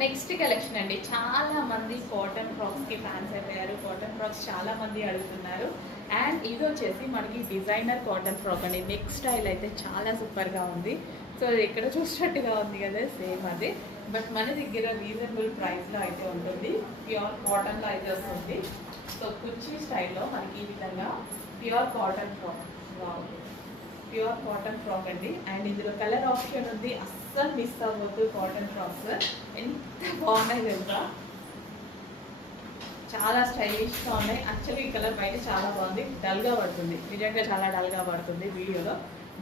Next collection అండి, చాలా మంది కాటన్ ఫ్రాక్స్కి ఫ్యాన్స్ అయిపోయారు. కాటన్ ఫ్రాక్స్ చాలా మంది అడుగుతున్నారు. అండ్ ఇది వచ్చేసి మనకి డిజైనర్ కాటన్ ఫ్రాక్ అండి. నెక్ స్టైల్ అయితే చాలా సూపర్గా ఉంది. సో ఇక్కడ చూసినట్టుగా ఉంది కదా, సేమ్ అదే. బట్ మన దగ్గర రీజనబుల్ ప్రైస్లో అయితే ఉంటుంది. ప్యూర్ కాటన్లో అయితే వస్తుంది. సో కుర్చీ స్టైల్లో మనకి ఈ విధంగా pure cotton frock, pure cotton frock అండి. అండ్ ఇందులో కలర్ ఆప్షన్ ఉంది, అస్సలు మిస్ అవ్వద్దు. కాటన్ ఫ్రాక్స్ ఎంత బాగున్నాయి తెలుసా, చాలా స్టైలిష్గా ఉన్నాయి. యాక్చువల్లీ ఈ కలర్ బయట చాలా బాగుంది, డల్గా పడుతుంది, నిజంగా చాలా డల్గా పడుతుంది వీడియోలో.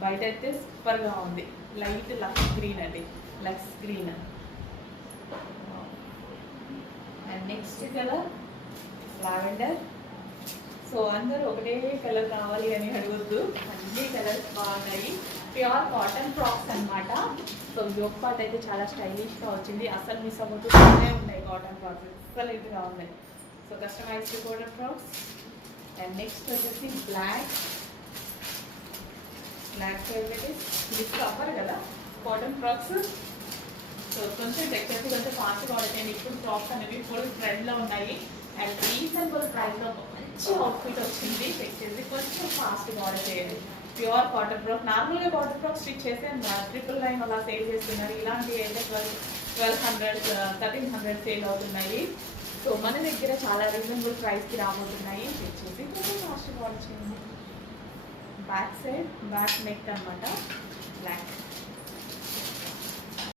బయట అయితే సూపర్గా ఉంది. లైట్ లక్స్ గ్రీన్ అండి, lux green. And next colour lavender. So అందరూ ఒకటే కలర్ కావాలి అని అడగద్దు, అన్ని కలర్స్ బాగున్నాయి. ప్యూర్ కాటన్ ఫ్రాక్స్ అనమాట. సో యోక్ పార్ట్ అయితే చాలా స్టైలిష్గా వచ్చింది, అసలు మిస్ అవ్వకుండా ఉన్నాయి కాటన్ ఫ్రాక్స్, ఎక్సలెంట్గా ఉన్నాయి. So customised cotton frocks. And next వచ్చేసి బ్లాక్ ఫేవరెట్. ఇది కవర్ కదా కాటన్ ఫ్రాక్స్. సో కొంచెం డెకరేటివ్, కొంచెం ఫాస్ట్గా ఆడతాయండి. ఇప్పుడు ఫ్రాక్స్ అనేవి ఫుల్ ట్రెండ్లో ఉన్నాయి. అండ్ రీజనబుల్ ప్రైస్లో మంచి అవుట్ఫిట్ వచ్చింది. చెక్ చేసి కొంచెం ఫాస్ట్గా ఆర్డర్ చేయండి. Pure cotton frock. నార్మల్గా కాటన్ ఫ్రాక్ స్టిచ్ చేసి 999 అలా సేల్ చేస్తున్నారు. ఇలాంటివి అయితే 1200 1300 సేల్ అవుతున్నాయి. సో మన దగ్గర చాలా రీజనబుల్ ప్రైస్కి రాబోతున్నాయి. చెక్ చేసి కొంచెం ఫాస్ట్గా ఆర్డర్ చేయండి. బ్యాక్ సైడ్ బ్యాక్ నెక్ అనమాట, బ్లాక్.